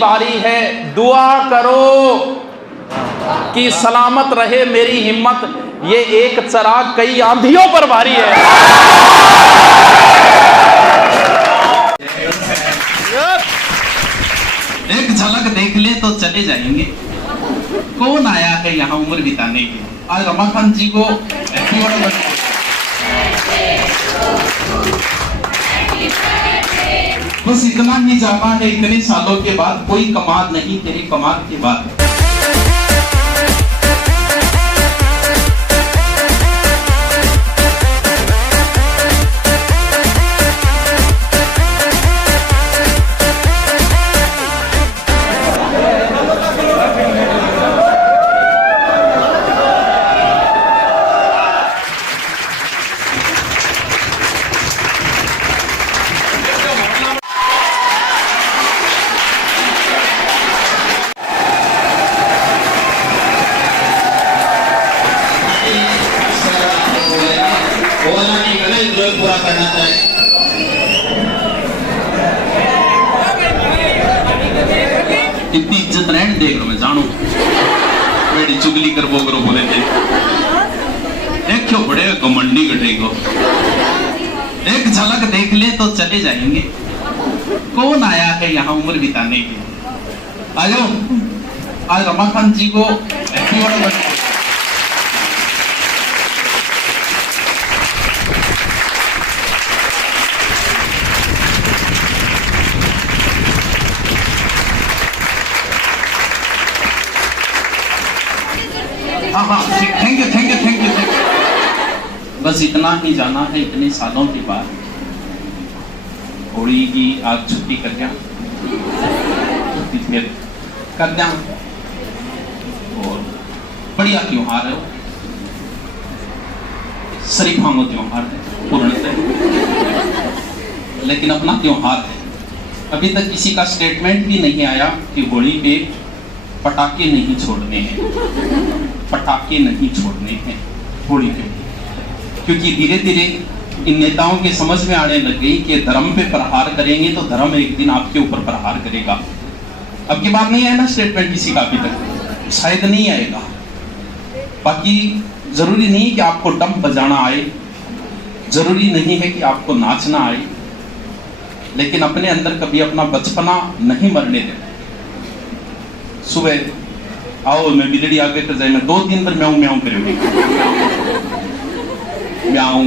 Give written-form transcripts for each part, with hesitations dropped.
बारी है, दुआ करो कि सलामत रहे मेरी हिम्मत, ये एक चराग कई आंधियों पर भारी है। एक झलक देख ले तो चले जाएंगे, कौन आया है यहाँ उम्र बिताने के। आज रमाकांत जी को बस इतना ही जाना है, इतने सालों के बाद कोई कमाल नहीं तेरी कमाल के बाद। पूरा करना चाहिए। इतनी इज्जत रहने देख लो, मैं जानू मेरी चुगली कर वो करो बोले थे, देखो बड़े घमंडी गटे को। एक झलक देख ले तो चले जाएंगे, कौन आया है यहाँ उम्र बिताने के। आ जाओ, आज रमाकांत जी को हाँ, thank you thank you thank you. बस इतना ही जाना है, इतने सालों के बाद होली की आज छुट्टी कर दिया, फिर कर दिया। और बढ़िया त्योहार है, शरीफांगो त्योहार है पूर्णतः, लेकिन अपना त्योहार है। अभी तक किसी का स्टेटमेंट भी नहीं आया कि होली पे पटाखे नहीं छोड़ने हैं, पटाखे नहीं छोड़ने हैं होली पे, क्योंकि धीरे धीरे इन नेताओं के समझ में आने लग गई कि धर्म पे प्रहार करेंगे तो धर्म एक दिन आपके ऊपर प्रहार करेगा। अब की बात नहीं आया ना स्टेटमेंट किसी का, अभी तक शायद नहीं आएगा। बाकी जरूरी नहीं कि आपको डंप बजाना आए, जरूरी नहीं है कि आपको नाचना आए, लेकिन अपने अंदर कभी अपना बचपना नहीं मरने देना। सुबह आओ मैं बिजली आगे कर जाए, मैं 2 दिन पर म्याऊं म्याऊं करूंगी, म्याऊं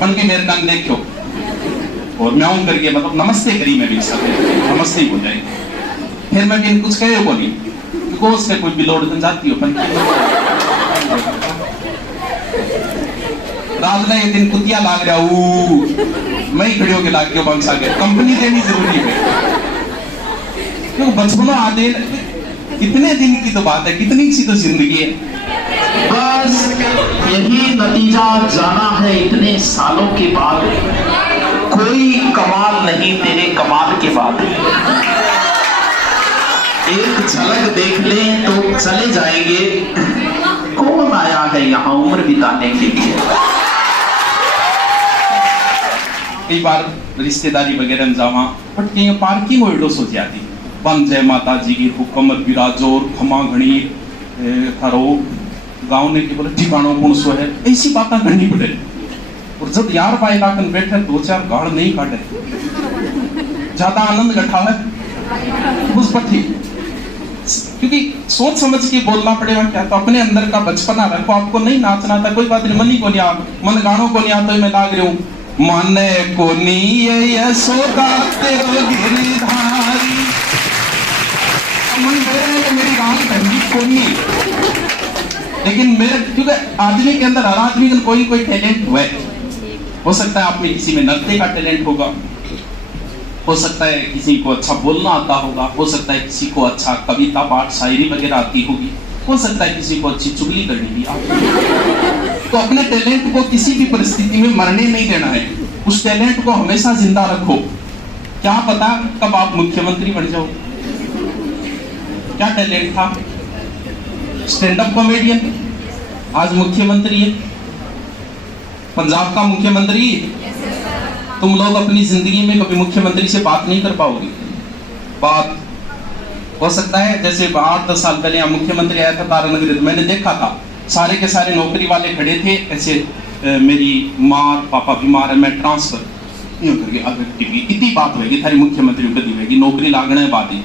पन के मेरे कान देखो, और म्याऊं करके मतलब नमस्ते करी मैं भी नमस्ते ही हो जाएगी। फिर मैं भी कुछ कहे बोली क्योंकि उससे कोई बिलोड़ बन जाती हो। रात में एक दिन कुतिया लाग रहा मैं ही खड़ी होके लाग गया बंसा के, कंपनी देनी जरूरी है क्योंकि बचपनों आते कितने दिन की तो बात है, कितनी सी तो जिंदगी है। बस यही नतीजा जाना है इतने सालों के बाद, कोई कमाल नहीं तेरे कमाल के बाद। एक झलक देख ले तो चले जाएंगे, कौन आया है यहाँ उम्र बिताने के लिए। कई बार रिश्तेदारी वगैरह में जावा बट कहीं पार्किंग हो सोच जाती बन जय माता जी की हुक्म बिराजोर खमा घनी थारो गांव ने के बोले ठिकानों कौन सो है, ऐसी बातें करनी पड़े। और जब यार पाए लाकर बैठे 2-4 गाड़ नहीं काटे, ज्यादा आनंद गठा है उस पर ठीक, क्योंकि सोच समझ के बोलना पड़ेगा। क्या तो अपने अंदर का बचपना रखो, आपको नहीं नाचना था कोई बात नहीं, मनी को नहीं आ मन गानों को नहीं आता मैं लाग रही हूँ माने को नहीं यशोदा तेरो गिरधारी मेरी गान करनी को नहीं, लेकिन मेरे क्योंकि आदमी के अंदर हर आदमी का कोई कोई टैलेंट हुआ है। हो सकता है आप में किसी में नृत्य का टैलेंट होगा, हो सकता है किसी को अच्छा बोलना आता होगा, हो सकता है किसी को अच्छा कविता पाठ शायरी वगैरह आती होगी, हो सकता है किसी को अच्छी चुगली करनी भी आती। तो अपने टैलेंट को किसी भी परिस्थिति में मरने नहीं देना है, उस टैलेंट को हमेशा जिंदा रखो। क्या पता कब आप मुख्यमंत्री बन जाओ। क्या टैलेंट था, स्टैंड अप कॉमेडियन, आज मुख्यमंत्री है, पंजाब का मुख्यमंत्री। तुम लोग अपनी जिंदगी में कभी मुख्यमंत्री से बात नहीं कर पाओगे, बात हो सकता है जैसे 8-10 साल पहले यहाँ मुख्यमंत्री आया था तारानगरी, तो मैंने देखा था सारे के सारे नौकरी वाले खड़े थे ऐसे, मेरी माँ पापा बीमार है, मैं ट्रांसफर यूं करके अगर टीवी इतनी बात होगी थारी मुख्यमंत्री कदी होगी, नौकरी लागने बात ही,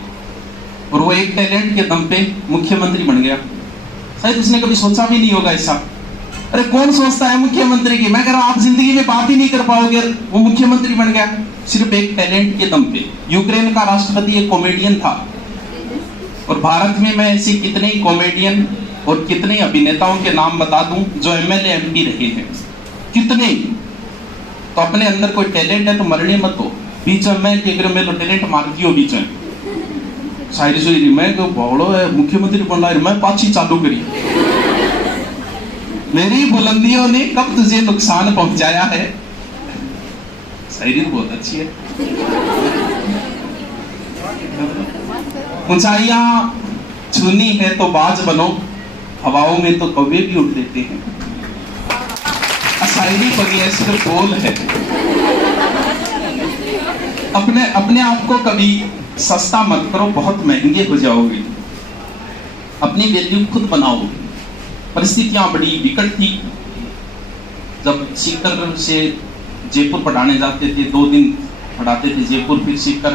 और वो एक टैलेंट के दम पे मुख्यमंत्री बन गया। शायद उसने कभी सोचा भी नहीं होगा ऐसा। अरे कौन सोचता है मुख्यमंत्री की, मैं कह रहा हूं आप जिंदगी में बात ही नहीं कर पाओगे, वो मुख्यमंत्री बन गया सिर्फ एक टैलेंट के दम पे। यूक्रेन का राष्ट्रपति एक कॉमेडियन था, और भारत में मैं ऐसे कितने ही कॉमेडियन और कितने अभिनेताओं के नाम बता दूं जो एमएलए एमपी रहे हैं, कितने। तो अपने अंदर कोई टैलेंट है तो मरने मत हो, बीच में कि अगर मैं टैलेंट मार दियो बीच में शायरी सुरी मैं को भोड़ो है मुख्यमंत्री बन रहा है, मैं पाछी चालू करी, मेरी बुलंदियों ने कब तुझे नुकसान पहुंचाया है। शायरी तो बहुत अच्छी है। ऊंचाइयां छूनी है तो बाज बनो, हवाओं में तो कौवे भी उड़ देते हैं। शायरी पढ़ी है, सिर्फ बोल है। अपने आप को कभी सस्ता मत करो, बहुत महंगे हो जाओगे। अपनी वैल्यू खुद बनाओ। परिस्थितियां बड़ी विकट थी। जब सीकर से जयपुर पढ़ाने जाते थे, 2 दिन पढ़ाते थे जयपुर, फिर सीकर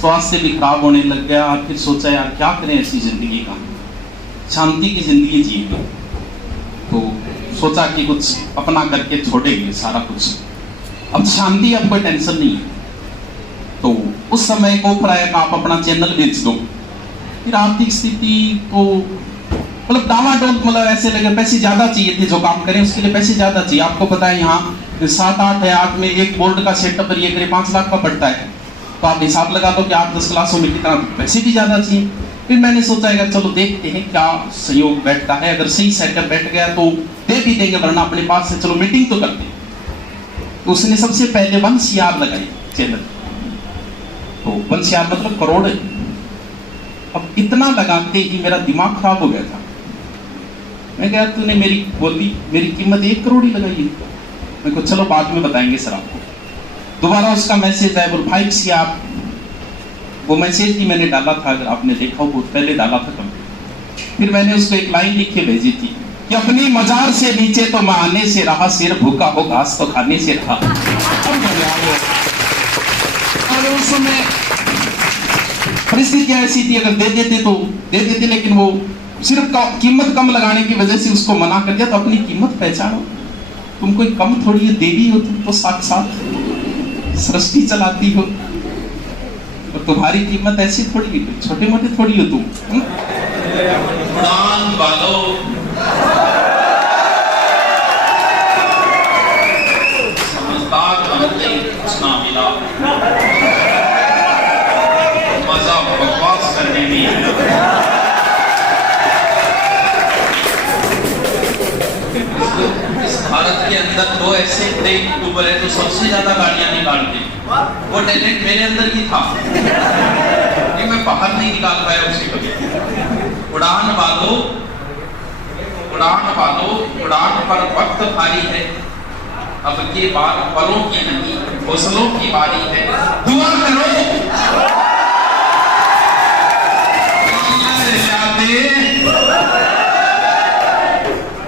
स्वास्थ्य भी खराब होने लग गया। फिर सोचा यार क्या करें ऐसी जिंदगी का, शांति की जिंदगी जिएंगे। तो सोचा कि कुछ अपना करके छोड़ेंगे सारा कुछ, अब शांति, अब कोई टेंशन नहीं है। तो उस समय को प्राय आप अपना चैनल बेच दो। फिर आर्थिक स्थिति तो मतलब डामाडोल, मतलब ऐसे लगे पैसे ज्यादा चाहिए थे, जो काम करें उसके लिए पैसे ज्यादा चाहिए। आपको पता है यहाँ 7-8 है, 8 में एक बोर्ड का सेटअप ये करे 5 लाख का पड़ता है। तो आप हिसाब लगा दो कि 8-10 क्लासों में कितना पैसे भी ज्यादा चाहिए। फिर मैंने सोचा है चलो देखते हैं क्या सहयोग बैठता है, अगर सही सेटअप बैठ गया तो दे भी देंगे, वरना अपने पास से चलो मीटिंग तो करते हैं। तो उसने सबसे पहले 1 CR लगाई चैनल। तो 1 CR मतलब करोड़ है। अब इतना लगाते ही मेरा दिमाग खराब हो गया था। मैं कहा तूने मेरी बोली, मेरी कीमत 1 करोड़ ही लगाई है। मैं को चलो बाद में बताएंगे सर आपको। दोबारा उसका मैसेज आया, बोल 5 CR। वो मैसेज भी मैंने डाला था, अगर आपने देखा हो बहुत पहले डाला था कभी। फिर मैंने उसको एक लाइन लिख के भेजी थी कि अपनी मजार से नीचे तो मैं आने से रहा, सिर भूखा हो घास तो खाने से रहा। और उस समय परिस्थितियां ऐसी थी, अगर दे देते तो दे देते, लेकिन वो सिर्फ कीमत कम लगाने की वजह से उसको मना कर दिया। तो अपनी कीमत पहचानो, तुम कोई कम थोड़ी है, देवी हो तुम तो, साक्षात सृष्टि चलाती हो, और तुम्हारी कीमत ऐसी थोड़ी है, छोटे मोटे थोड़ी हो तुम। उड़ान वालों, समझदार बनते कुछ ना मिला, मजा बकवास करने में। इस भारत के अंदर 2 ऐसे बड़े यूट्यूबर है जो सबसे ज्यादा गाड़ियां निकालते। वो टैलेंट मेरे अंदर ही था, लेकिन मैं बाहर नहीं निकाल पाया उसे कभी। उड़ान वालों, उड़ान वालों, उड़ान पर वक्त भारी है, अब के बाद पलों की नहीं हौसलों की बारी है। दुआ करो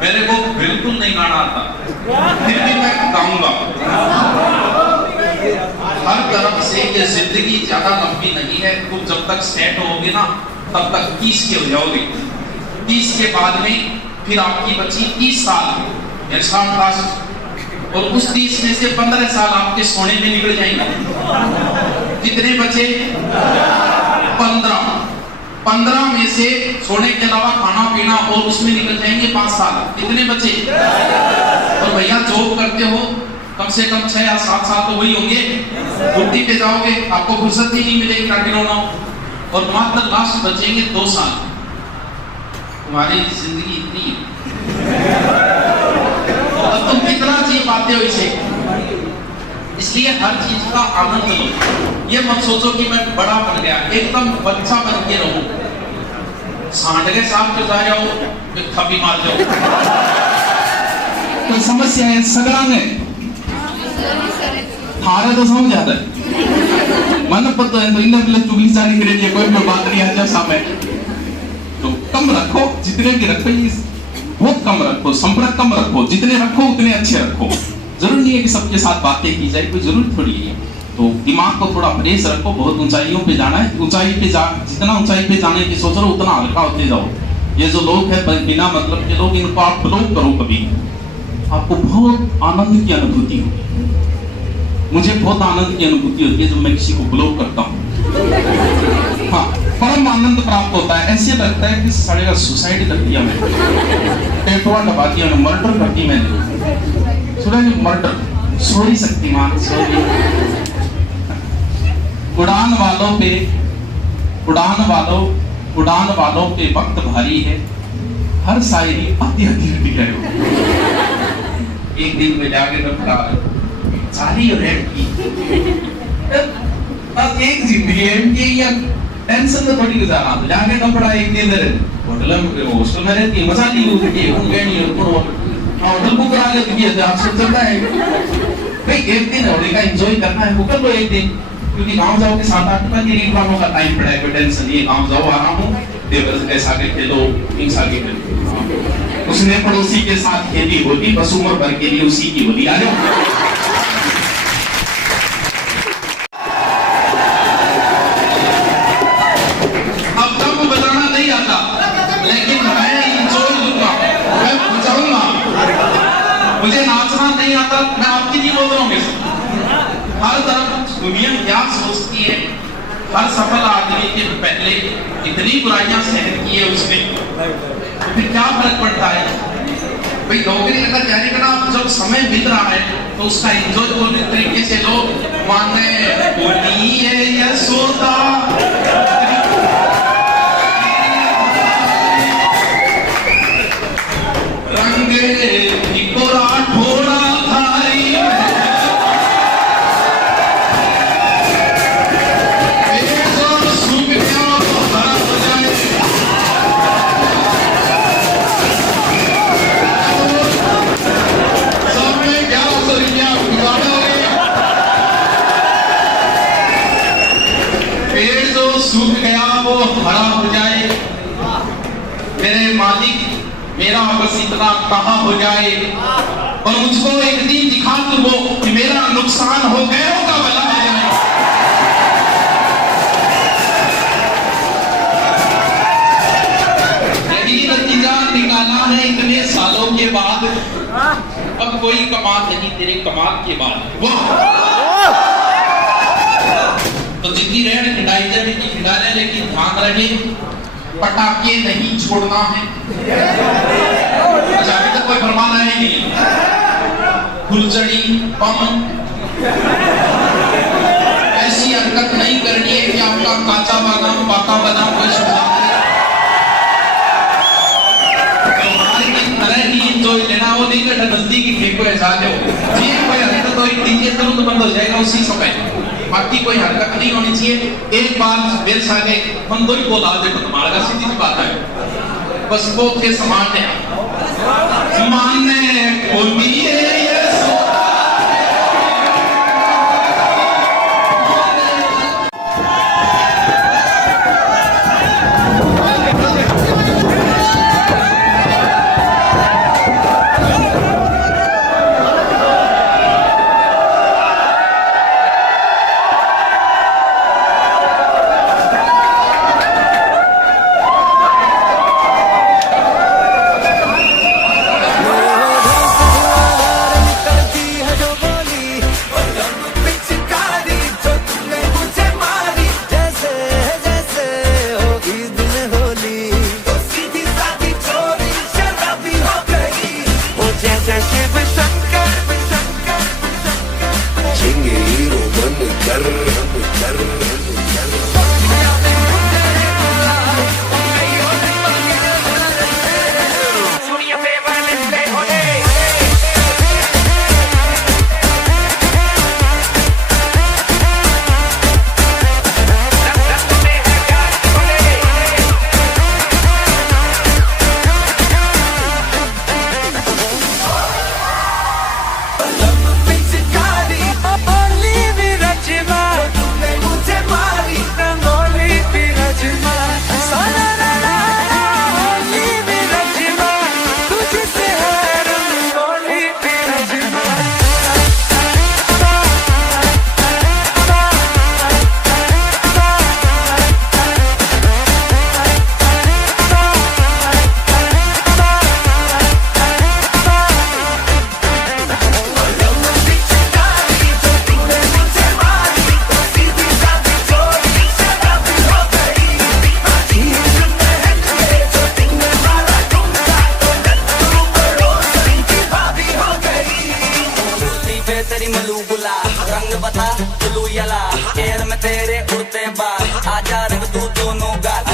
मेरे को बिल्कुल नहीं गाना आता, फिर भी मैं गाऊंगा। हर तरफ से ये जिंदगी ज्यादा लंबी नहीं है। तुम जब तक सेट होगे ना तब तक 30 के हो जाओगे। 30 के बाद में फिर आपकी बची 30 साल या 60 साल, और उस 30 में से 15 साल आपके सोने में निकल जाएंगे। कितने बचे? 15 में से सोने के अलावा खाना पीना और उसमें निकल जाएंगे 5 साल। कितने बचे? और भैया जॉब करते हो कम से कम 6 या 7 साल तो वही होंगे। छुट्टी पे जाओगे आपको फुर्सत ही नहीं मिलेगी ताकि रोना हो, और मात्र लास्ट बचेंगे 2 साल। तुम्हारी जिंदगी इतनी है, और तुम कितना जी पाते हो इसे। इसलिए हर चीज का आनंद लो। ये मत सोचो कि मैं बड़ा बन गया, एकदम बच्चा बन के रहो। सांडगे साहब के जा जाओ, थप्पी मार जाओ, कोई समस्या है सगड़ा में थारे तो समझ आता है। मन पता है तो इन्हें मतलब चुगली चाली करे लिए कोई भी बात नहीं आ सामने, तो कम रखो, जितने भी रखो बहुत कम रखो, संपर्क कम रखो, जितने रखो उतने अच्छे रखो। जरूरी नहीं है कि सबके साथ बातें की जाए, कोई जरूरत थोड़ी है। तो दिमाग को थोड़ा फ्रेश रखो, बहुत ऊंचाइयों पे जाना है, ऊंचाई पे जितना ऊंचाई पे जाने की सोच रहे हो उतना हल्का होते जाओ। ये जो लोग हैं बिना मतलब के लोग, इनको आप ब्लॉक करो कभी, आपको बहुत आनंद की अनुभूति होगी। मुझे बहुत आनंद की अनुभूति होती है जब मैं किसी को ब्लॉक करता हूँ। हाँ, परम आनंद प्राप्त होता है। ऐसे लगता है कि साढ़े का सुसाइड कर दिया मैंने, पेटवा दबा दिया मैंने, मर्डर कर दी मैंने। सुना नहीं मर्डर, सॉरी शक्तिमान, सॉरी। उड़ान वालों पे वक्त भारी है, हर शायरी आधी आधी है। एक दिन में जाके रखा सारी रेड की, बस एक जिंदगी है कि या टेंशन तो थोड़ी गुजारा, तो जाके कपड़ा एक दिन हॉस्टल में रहती है, मसाली होटल बुक करा लेती है, आप सब चलता है भाई। एक दिन होली का एंजॉय करना है, बुक कर लो एक दिन, क्योंकि गांव जाओ के 7-8 बजे रिक्लामों का टाइम पड़ा है, कोई टेंशन नहीं है। गांव जाओ, आराम हो, देवर कैसा के खेलो, एक साल के खेलो। उसने पड़ोसी के साथ खेली होली, बस उम्र भर के लिए उसी की होली। आ जाओ। अब तक बताना नहीं आता, लेकिन मैं एंजॉय लूंगा, मैं बचाऊंगा। मुझे नाचना नहीं आता, मैं आपकी नहीं बोल रहा हूँ। हर तरफ दुनिया क्या सोचती है, हर सफल आदमी के पहले इतनी बुराइयां सहन की है उसने, तो फिर क्या फर्क पड़ता है भाई। नौकरी अगर जाने का ना, जब समय बीत रहा है तो उसका एंजॉय पूरी तरीके से लो। माने बोली है यशोदा, रंगे निकोरा ठोड़ा थारी, सूख गया वो हरा हो जाए। मेरे मालिक मेरा बस इतना कहा हो जाए, और मुझको एक दिन दिखा दो वो कि मेरा नुकसान हो गया का भला हो जाए। यही नतीजा निकाला है इतने सालों के बाद। अब कोई कमाल नहीं तेरे कमाल के बाद। वाह, तो जितनी रेड खिंडाई जाए खिंडा ले, लेकिन ध्यान रहे पटाखे नहीं छोड़ना है। अच्छा, अभी तक कोई फरमान आया ही नहीं। फुलझड़ी बम ऐसी हरकत नहीं करनी है कि आपका काचा बादाम पाका बादाम कोई सुझा तो लेना वो नहीं करना, नजदीकी फेंको ऐसा जाओ जी। कोई हरकत तो डीजे करूं तो बंद हो जाएगा उसी समय, बाकी कोई हरकत नहीं होनी चाहिए। एक बार मेरे साथ एक बंदो ही बोला, देखो तुम्हारा का सीधी सी बात है, बस वो थे समाने माने बोली है मुझे तेरी मलू बुला, रंग बता ब्लू यला, एयर में तेरे उड़ते बाल, आजा रंग तू दोनों गाल।